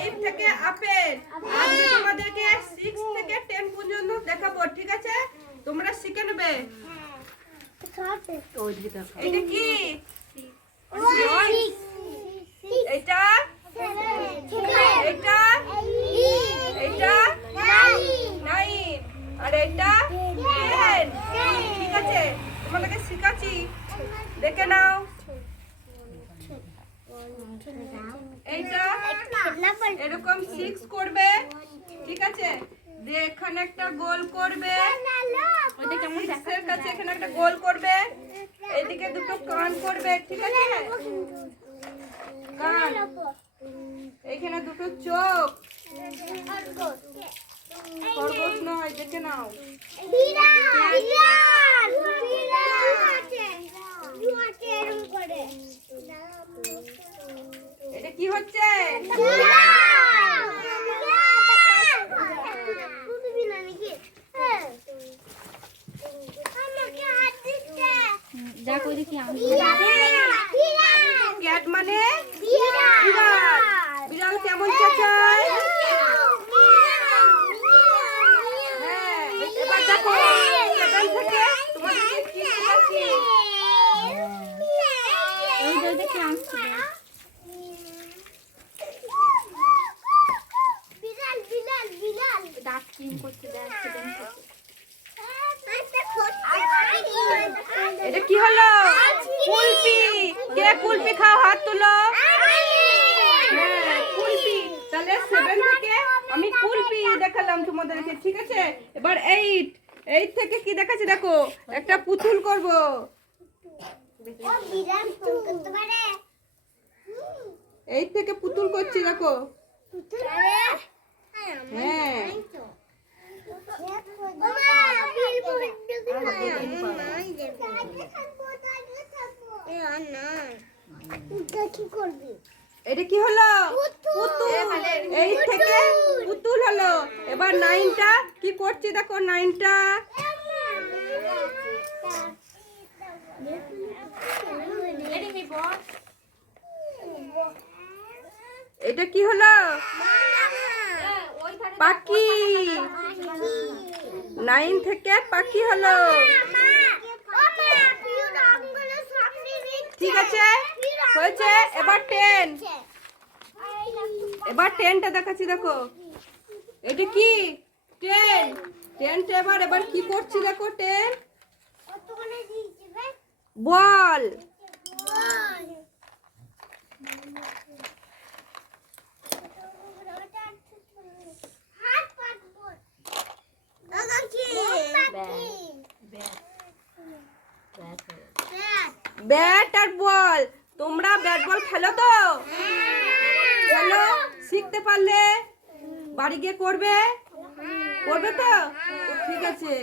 Five থেকে apple. আমি তোমাদেরকে সিক্স থেকে টেন পর্যন্ত দেখাবো ঠিক আছে? তোমরা শিখে নেবে। এটা কি? এটা? এটা? এটা? নাইন আর এটা? টেন ঠিক আছে? তোমাদেরকে শিখাচ্ছি। দেখে নাও। এইটা এরকম সিক্স করবে। ঠিক আছে? দিয়ে এখানে একটা গোল করবে। সিক্সের কাছে এখানে একটা গোল করবে। এদিকে দুটো কান করবে ঠিক আছে? কান। এখানে দুটো চোখ। খরগোশ নয় দেখে নাও এটা কি হচ্ছে করে কি আমি ক্যাট মানে? বিড়াল। কেমন চেঁচায়? হ্যাঁ। এবার দেখো থেকে আসছে এটা কি হলো? কুলপি। কে কুলপি খাও? হাত তুলো। হ্যাঁ কুলপি। তাহলে সেভেন থেকে আমি কুলপি দেখালাম তোমাদেরকে ঠিক আছে? এবার এইট এইট থেকে কি দেখাচ্ছি দেখো? একটা পুতুল করব। এইট থেকে পুতুল করছি দেখো। হ্যাঁ। এটা কি হলো? পুতুল। পুতুল। থেকে পুতুল হলো। এবার নাইনটা কি করছি দেখো নাইনটা? এটা কি হলো? পাখি। নাইন থেকে পাখি হলো। ঠিক আছে? হয়েছে? এবার টেন এবার টেনটা দেখাচ্ছি, দেখো। এটা কি? টেন টেনটা এবার এবার কি করছি, দেখো টেন বল। ব্যাট আর বল। তোমরা ব্যাট বল খেলো তো? খেলো? শিখতে পারলে? বাড়ি গিয়ে করবে? করবে তো? ঠিক আছে।